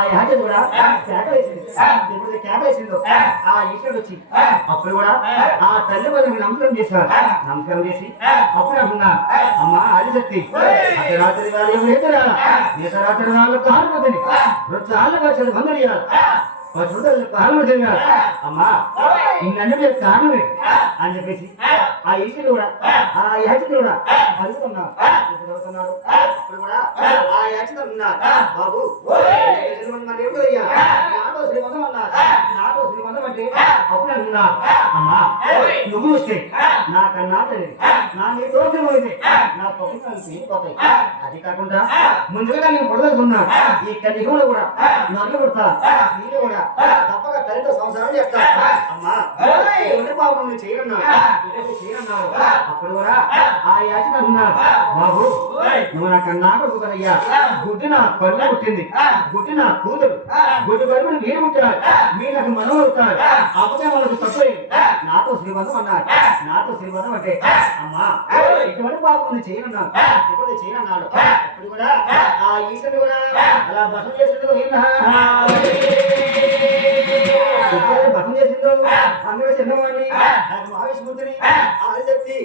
ఆ కూడా ఇప్పుడు కేకలేసిందో ఆ. ఈశ్వరుడు వచ్చి అప్పుడు కూడా ఆ. తల్లి వాళ్ళకి నమస్కారం చేశారు నమస్కారం చేసి అప్పుడు అంటున్నా అమ్మా ఆదిశక్తి అర్ధరాత్రి వాళ్ళు ఏం లేదురా రాత్రి వాళ్ళు కాలిపోతుంది చాలా పక్షులు పశువులు కారణం అమ్మా ఇంకన్నీ కారణమే అని చెప్పేసి ఆ. ఈశ్వరుడు కూడా ఆ. యాచకుడు కూడా ఇప్పుడు ఇప్పుడు కూడా ఆ. యాచకుడు ఉన్నాడు. బాబు మరి ఏమిటో అయ్యా నాతో శ్రీమంతం అన్నారు నాతో శ్రీమంతం అంటే అంటున్నా అమ్మా. నువ్వు వస్తే నా కన్నా తెలియదు నా నీ తోటి పోయింది నా పక్కన పోతాయి అది కాకుండా ముందుగా నేను పొడదలుచుకున్నా. ఈ కన్నికలు కూడా నన్ను కొడతా నేను కూడా తప్పక తల్లితో సంసారం చేస్తా. అమ్మా. ఎవరి పాపం నువ్వు చేయనున్నా చేయనున్నావు అప్పుడు కూడా ఆ. యాచన బాబు నువ్వు నా కన్నా కొడుకు కదయ్యా గుడ్డి నా కళ్ళు పుట్టింది. గుడ్డి నా కూతురు. గుడ్డి కళ్ళు నేను పుట్టారు మీరు నాకు అవుతారు అప్పుడే వాళ్ళకి తప్పలేదు నాతో శ్రీమంతం అన్నారు నాతో శ్రీమంతం అంటే అమ్మా ఇటువంటి పాపం నువ్వు చేయనున్నావు ఇప్పుడు చేయనన్నాడు. అప్పుడు కూడా ఆ. ఈశ్వరుడు కూడా అలా బసం చేసినట్టు అందరూ చిన్నవాడిని నాకు ఆవేశముద్రిని అది చెప్తి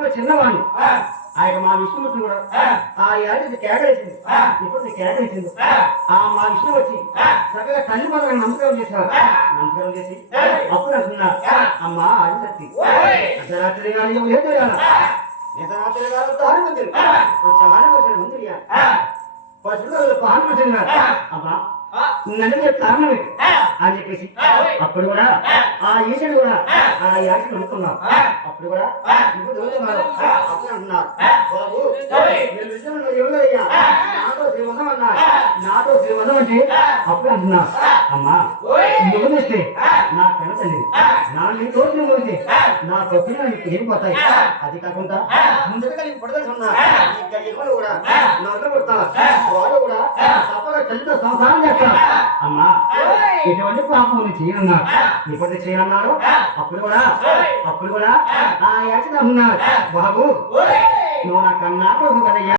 అందులో చిన్నవాణ్ణి ఆ. యొక్క మా విష్ణుమూర్తిని కూడా ఆ. యాజకి కేకలేసింది ఇప్పుడు నీ కేకలేసింది ఆ. మా విష్ణు వచ్చి చక్కగా తల్లి పదవి నమస్కారం చేశారు. నమస్కారం చేసి అప్పుడు అంటున్నా అమ్మా అది శక్తి అర్ధరాత్రి గాలి ఏం లేదు నిజరాత్రి గారు దారి మందిరి చాలా వచ్చిన మందిరి పశువులు పాలు వచ్చిన అమ్మా నన్ను కారణం ఏంటి? చెప్పేసి. అప్పుడు కూడా ఆ. ఈశుడు కూడా ఆ. యాచకుడు అనుకున్నాం అప్పుడు కూడా అప్పుడు అంటున్నారు బాబు ఎవరయ్యా నాతో శ్రీమంతం అన్నారు. నాతో శ్రీమంతం అంటే అప్పుడు అంటున్నారు అమ్మా నువ్వు తెస్తే నా కన్న తల్లి నా నీ తోటి పోతే నా తొక్కిన నీకు ఏరిపోతాయి అది కాకుండా ముందుగా నీకు పడదలుచున్నా ఇంకా ఎక్కువ కూడా నన్ను కొడతా వాడు కూడా తప్పగా తల్లితో సంసారం చేస్తా అమ్మా ఎటువంటి పాపం నువ్వు చేయనున్నాడు ఇప్పుడు చేయనున్నాడు? అప్పుడు కూడా అప్పుడు కూడా ఆ. యాచన అన్నాడు. బాబు నువ్వు నా కన్నా కొడుకు కదయ్యా.